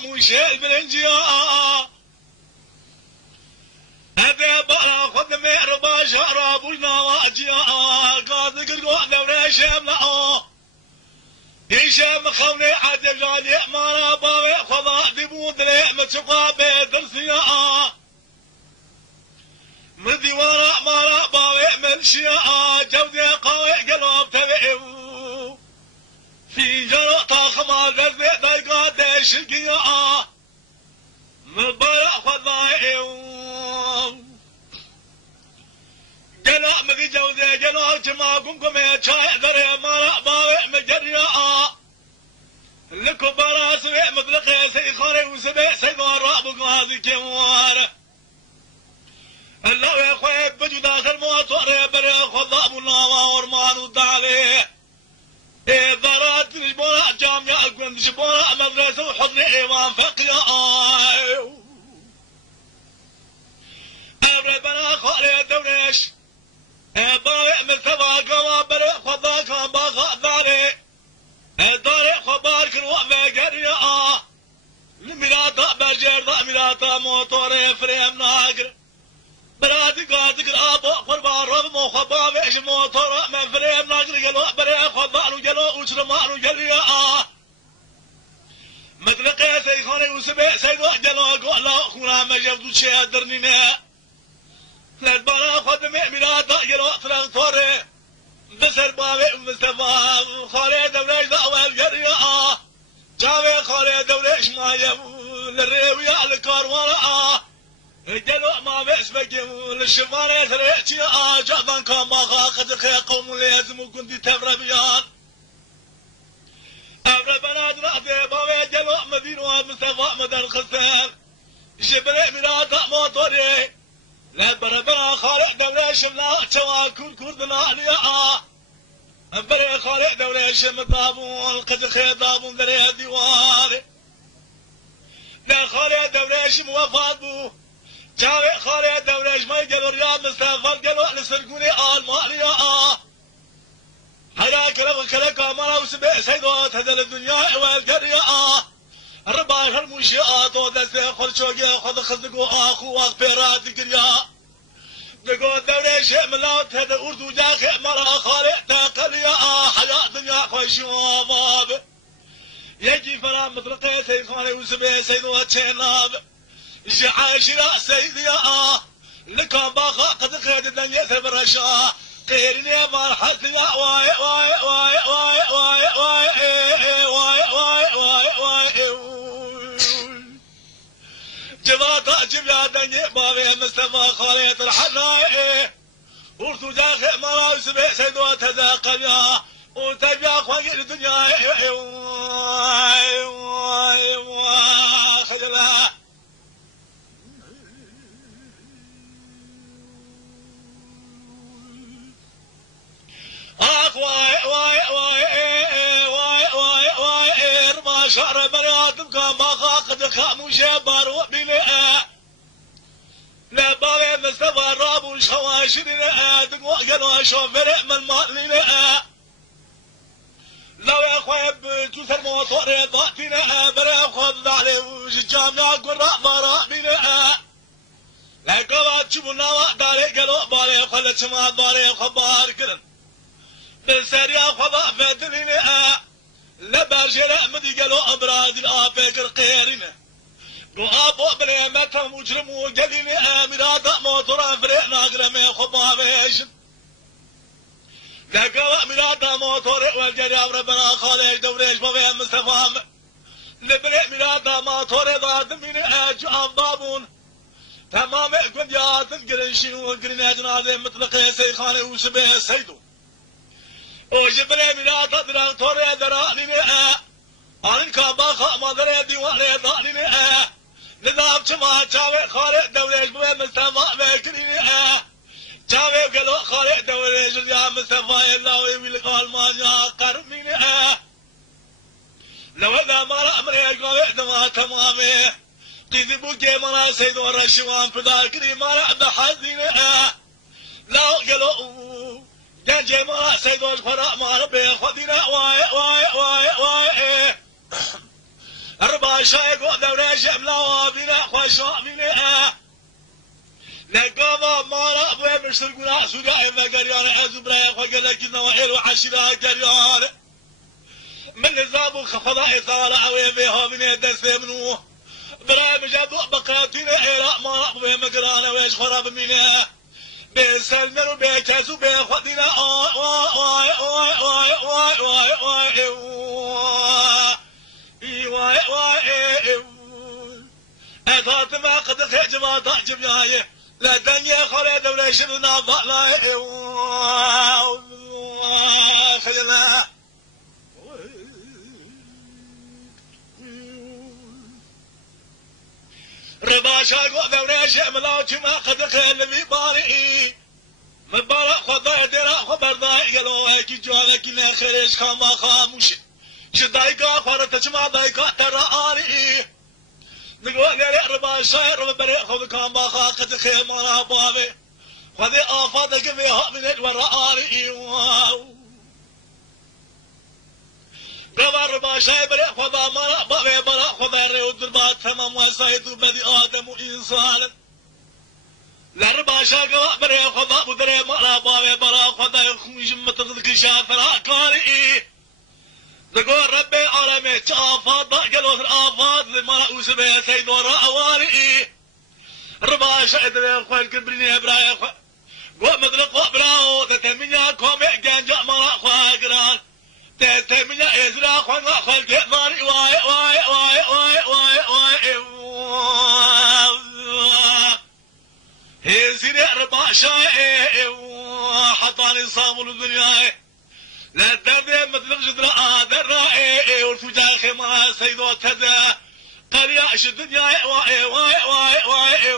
خاموش البرنجيا هذا بقى خد مهربا شراب ونواجيا قاضي قرقوع دوري شامنا هشام خوني عدل جالي مانا باوي خضا دبو دلي متشقا بدرسيا مدي ورا مانا باوي منشيا جودي قوي قلوب تبعو في جرأ طاخما غزي دايقا ديشقيا مبارا خضايو جلا مدي جودي جلا جما قمكم يتشاي ذري مانا باوي مجريا لكم برا سوي مطلقي سيخاري وسبي سيدوار رابق هذه كوار الله يا اخوي بجو داخل موتور بري خضا ابو ناوا ورمان ودالي ضرات جبونا جامعة قوند جبونا مدرسة وحضني ايوان فقيا ابري بنا خالي دوريش باوي مستوى قوا بري خضا كان باخا ذالي داري خبار كنوا مجريا الميلاتا بجردا ميلاتا موتور فريم ناقر برادي قادر ابو قربان رب مخبا مش موتور من فريم ناقر قالوا بري خضانو جلو وشرمانو جريا مطلقي سيخوني وسبي سيدو جلو قولا خونا مجبدو شي درنينا للبرا خدمي ميلاتا جلو ترانتوري بسر باوي مصطفى خالي دوريش دعوة الجريئة جاوي خالي دوريش مايا للريوية الكاروانة جلو ما بيش بكي للشفانة سريتي جاذان كان باخا قد خي قوم لازم وكنتي تبربيان أبرا بنات رأسي باوي جلو مدينة مصطفى مدن خسر شبري ميراتا موتوري لا بربنا خالق دوريش ملا تواكل كردنا عليا بري خالق دوريش مطابون قد خيضابون دري ديواري لا خالق دوريش موفاد بو جاوي خالق دوريش ما يقدر يا مستفاد قالوا لسرقوني الماليا هيا كلام كلك مالا وسبع سيدوات هذا الدنيا والقرية ربا هالمنشئات ودسي خل شوقي خذ خزقو اخو واغفرات قريا نقول دوريش ملات هذا اردو جاخي مرا خالق تاقليا حياة دنيا خوشي وباب يجي فلا مطرقي سيد خالي وسبي سيدوات شيناب عاشرة سيديا لكم باخا قد خيد الدنيا سبرشا قيرني مرحتنا واي واي واي واي واي واي واي واي واي جباتا جبيا دنيا بابي مصطفى خالية الحناي ورثو جاخي مراوس بي سيدو تذاقيا وتبيا خواقي الدنيا خجلها اخ واي واي واي واي واي واي ربا شعر بني ادم كان باخا قد خاموش بارو بلئة لا باغي مصطفى الراب وشواشر لئة دقوا قالوا شوفر من مال لئة لو يا اخوي بجوز الموتور ضغطي لئة بري خذ علي وجامع قراء براء بلئة لا قبات تشوفنا وقداري قالوا بالي خلت ما داري خبار كرن بالسريع خضاء فدلنا لا برجل مدي قالوا أبراد الآفاكر قيرنا قوابو بريمة مجرم وقلنا مرادة موتورا فريقنا قرمي خبابيش لقوا مرادة موتور والجرياب ربنا خالق دوريش بابي مستفام لبري مرادة موتور ضاد من أجعان بابون تمام قد ياتن قرنشين وقرنا جنادي مطلقي سيخاني وسبيه سيدو وجبري ملاتا دران توري دراني نئة آنين كاباخا مدري ديواني داني نئة نظام شما جاوي خالق دوليش بوي مستفى بكري نئة جاوي قلو خالق دوليش يا مستفى يلاوي ويلقال ما جا قرمي نئة لو هذا مالا أمري قوي دما تمامي قيدي بوكي مالا سيدو رشوان فداكري مالا بحزي نئة لا قلو جنجي ما سيدوش فراء ما ربي خذنا واي واي واي واي الربا شايق ودور جملا وابنا خوش وابنا نقابا مارا أبوه مشترقنا سوقا إما قريان عزو برايا خوكا لكن نوحيل وحشيرا قريان من نظام خفضاء إثارة أوي بيها من يدسي منو برايا مجابو بقاتين إيراء مارا أبوه مقرانا ويش خراب منه بيسلمن وبيكاسو بيخوضنا أثات ما قد خجما تعجب ياي لا دنيا خالد ولا شرنا ضلا خجلا ربا شاقو ذوري شملا كما قد خلمي بارئي مبارك خدای درا خبر دای گلو کی جوان کی نه خرش خام خاموش شدای کا فرت چما دای کا ترا آری نگو غیر ربا شاعر بر خود کام با قد خیمه بابه خد آفات که به من ورا آری ربا شاعر بر خدا ما بابه بر خدا رو در تمام وسایت بدی آدم و انسان لربا شاقوا بري خدا بدري مرا بابي برا خدا يخمش متغلق شافرا قارئي نقول ربي عالمي تافاد قالوا الافاد لما اوسبه سيد وراء وارئي ربا شاهد يا اخوان كبرني ابراهيم ومدلق براو تتمنى كومي جانجا مرا خاقران تتمنى ازرا خوان خلق ماري واي واي واي واي واي واي هزيني ربا شاي حطاني صامل الدنيا لا تبدأ مثل جدرا درائي والفجار خيمة سيدو تدا قال يا الدنيا واي واي واي واي